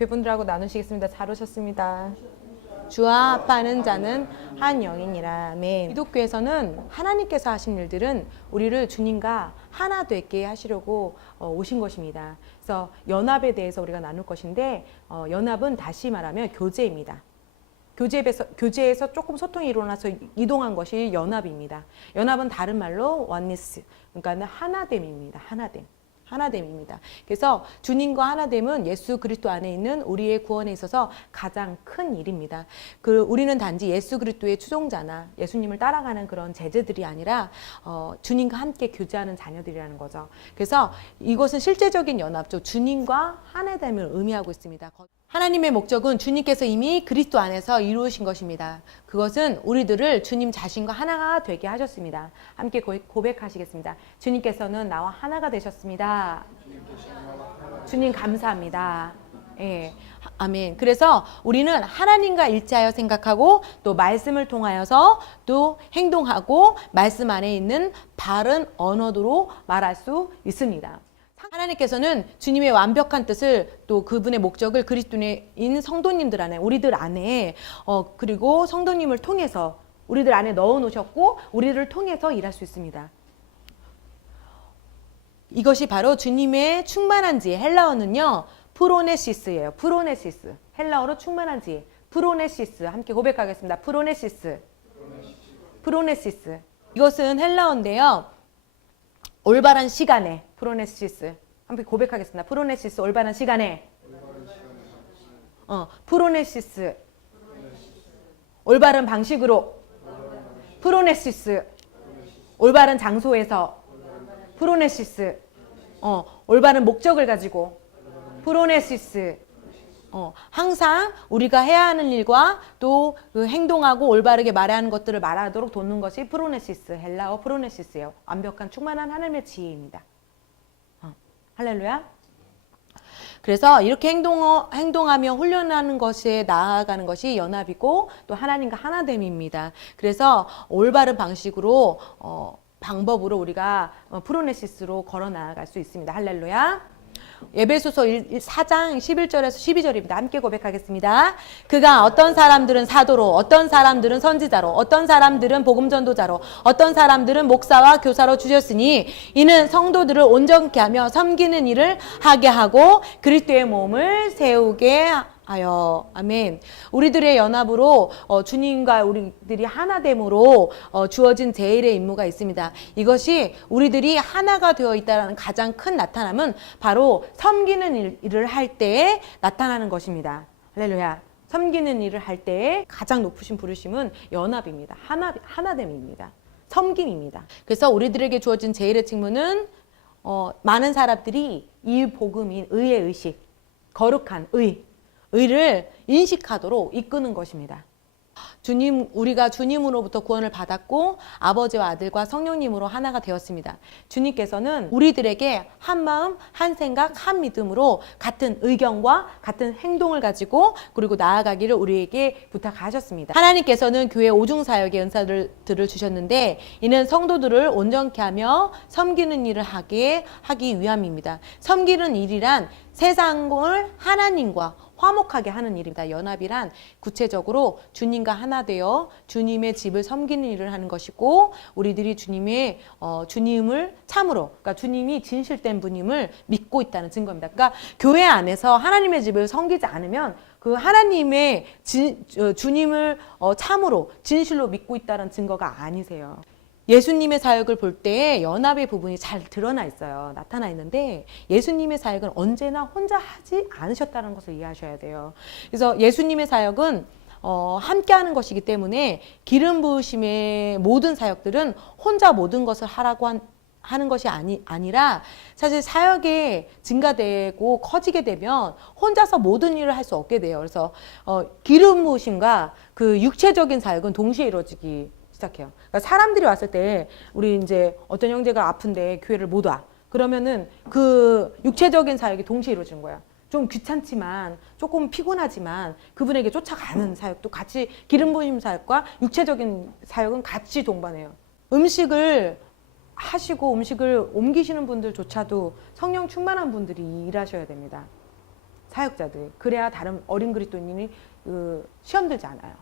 옆에 분들하고 나누시겠습니다. 잘 오셨습니다. 주와 합하는 자는 한 영이니라. 아멘. 기독교에서는 하나님께서 하신 일들은 우리를 주님과 하나 되게 하시려고 오신 것입니다. 그래서 연합에 대해서 우리가 나눌 것인데 연합은 다시 말하면 교제입니다. 교제에서 조금 소통이 일어나서 이동한 것이 연합입니다. 연합은 다른 말로 oneness, 그러니까 하나됨입니다. 하나됨입니다. 그래서 주님과 하나됨은 예수 그리스도 안에 있는 우리의 구원에 있어서 가장 큰 일입니다. 우리는 단지 예수 그리스도의 추종자나 예수님을 따라가는 그런 제자들이 아니라 주님과 함께 교제하는 자녀들이라는 거죠. 그래서 이것은 실제적인 연합죠. 주님과 하나됨을 의미하고 있습니다. 하나님의 목적은 주님께서 이미 그리스도 안에서 이루으신 것입니다. 그것은 우리들을 주님 자신과 하나가 되게 하셨습니다. 함께 고백하시겠습니다. 주님께서는 나와 하나가 되셨습니다. 주님 감사합니다. 예, 아멘. 그래서 우리는 하나님과 일치하여 생각하고 또 말씀을 통하여서 또 행동하고 말씀 안에 있는 바른 언어로 말할 수 있습니다. 하나님께서는 주님의 완벽한 뜻을 또 그분의 목적을 그리스도인 성도님들 안에 우리들 안에 그리고 성도님을 통해서 우리들 안에 넣어 놓으셨고 우리를 통해서 일할 수 있습니다. 이것이 바로 주님의 충만한 지 헬라어는요 프로네시스예요. 프로네시스 헬라어로 충만한 지 프로네시스 함께 고백하겠습니다. 프로네시스 이것은 헬라어인데요. 올바른 시간에 프로네시스 함께 고백하겠습니다. 프로네시스 올바른 시간에 프로네시스 올바른 방식으로 프로네시스 올바른 장소에서 프로네시스 올바른 목적을 가지고 프로네시스 항상 우리가 해야 하는 일과 또 그 행동하고 올바르게 말해야 하는 것들을 말하도록 돕는 것이 프로네시스 헬라어 프로네시스예요. 완벽한 충만한 하나님의 지혜입니다. 할렐루야. 그래서 이렇게 행동하며 훈련하는 것에 나아가는 것이 연합이고 또 하나님과 하나됨입니다. 그래서 올바른 방식으로 방법으로 우리가 프로네시스로 걸어 나아갈 수 있습니다. 할렐루야. 에베소서 4장 11절에서 12절입니다. 함께 고백하겠습니다. 그가 어떤 사람들은 사도로, 어떤 사람들은 선지자로, 어떤 사람들은 복음전도자로, 어떤 사람들은 목사와 교사로 주셨으니 이는 성도들을 온전케 하며 섬기는 일을 하게 하고 그리스도의 몸을 세우게 하여. 아멘. 우리들의 연합으로 주님과 우리들이 하나됨으로 주어진 제일의 임무가 있습니다. 이것이 우리들이 하나가 되어 있다는 가장 큰 나타남은 바로 섬기는 일을 할 때에 나타나는 것입니다. 할렐루야. 섬기는 일을 할 때에 가장 높으신 부르심은 연합입니다. 하나됨입니다. 섬김입니다. 그래서 우리들에게 주어진 제일의 직무는 많은 사람들이 이 복음인 의의 의식, 거룩한 의를 인식하도록 이끄는 것입니다. 우리가 주님으로부터 구원을 받았고 아버지와 아들과 성령님으로 하나가 되었습니다. 주님께서는 우리들에게 한 마음, 한 생각, 한 믿음으로 같은 의견과 같은 행동을 가지고 그리고 나아가기를 우리에게 부탁하셨습니다. 하나님께서는 교회 오중사역의 은사들을 주셨는데 이는 성도들을 온전케 하며 섬기는 일을 하기 위함입니다. 섬기는 일이란 세상을 하나님과 화목하게 하는 일입니다. 연합이란 구체적으로 주님과 하나 되어 주님의 집을 섬기는 일을 하는 것이고 우리들이 주님을 참으로 그러니까 주님이 진실된 분임을 믿고 있다는 증거입니다. 그러니까 교회 안에서 하나님의 집을 섬기지 않으면 그 하나님의 주님을 참으로 진실로 믿고 있다는 증거가 아니세요. 예수님의 사역을 볼 때 연합의 부분이 잘 드러나 있어요. 나타나 있는데 예수님의 사역은 언제나 혼자 하지 않으셨다는 것을 이해하셔야 돼요. 그래서 예수님의 사역은 함께 하는 것이기 때문에 기름 부으심의 모든 사역들은 혼자 모든 것을 하라고 하는 것이 아니라 사실 사역이 증가되고 커지게 되면 혼자서 모든 일을 할 수 없게 돼요. 그래서 기름 부으심과 그 육체적인 사역은 동시에 이루어지기 시작해요. 그러니까 사람들이 왔을 때 우리 이제 어떤 형제가 아픈데 교회를 못 와. 그러면은 그 육체적인 사역이 동시에 이루어지는 거야. 좀 귀찮지만 조금 피곤하지만 그분에게 쫓아가는 사역도 같이 기름 부심 사역과 육체적인 사역은 같이 동반해요. 음식을 하시고 음식을 옮기시는 분들조차도 성령 충만한 분들이 일하셔야 됩니다. 사역자들. 그래야 다른 어린 그리스도인이 시험 들지 않아요.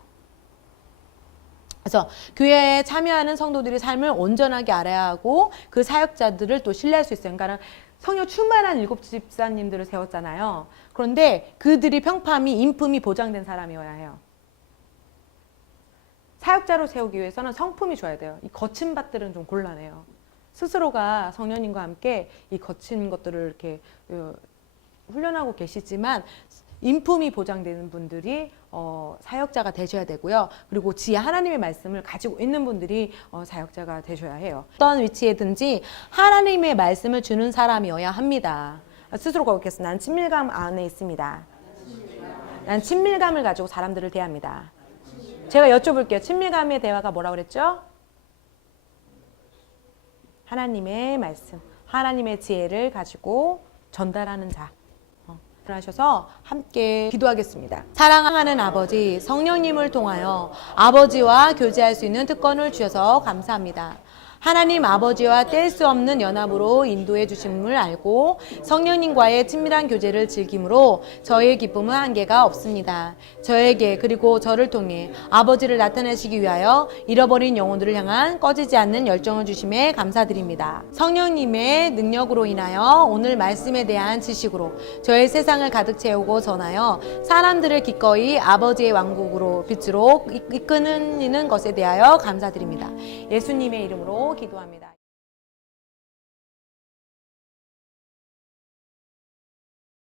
그래서 교회에 참여하는 성도들이 삶을 온전하게 알아야 하고 그 사역자들을 또 신뢰할 수 있어요. 그러니까 성령 충만한 7 집사님들을 세웠잖아요. 그런데 그들이 평판이 인품이 보장된 사람이어야 해요. 사역자로 세우기 위해서는 성품이 좋아야 돼요. 이 거친 밭들은 좀 곤란해요. 스스로가 성령님과 함께 이 거친 것들을 이렇게 훈련하고 계시지만 인품이 보장되는 분들이 사역자가 되셔야 되고요. 그리고 지혜 하나님의 말씀을 가지고 있는 분들이 사역자가 되셔야 해요. 어떤 위치에든지 하나님의 말씀을 주는 사람이어야 합니다. 스스로 고백했습니다. 난 친밀감 안에 있습니다. 난 친밀감을 가지고 사람들을 대합니다. 제가 여쭤볼게요. 친밀감의 대화가 뭐라고 그랬죠? 하나님의 말씀, 하나님의 지혜를 가지고 전달하는 자. 하셔서 함께 기도하겠습니다. 사랑하는 아버지, 성령님을 통하여 아버지와 교제할 수 있는 특권을 주셔서 감사합니다. 하나님 아버지와 뗄 수 없는 연합으로 인도해 주심을 알고 성령님과의 친밀한 교제를 즐김으로 저의 기쁨은 한계가 없습니다. 저에게 그리고 저를 통해 아버지를 나타내시기 위하여 잃어버린 영혼들을 향한 꺼지지 않는 열정을 주심에 감사드립니다. 성령님의 능력으로 인하여 오늘 말씀에 대한 지식으로 저의 세상을 가득 채우고 전하여 사람들을 기꺼이 아버지의 왕국으로 빛으로 이끄는 것에 대하여 감사드립니다. 예수님의 이름으로 기도합니다.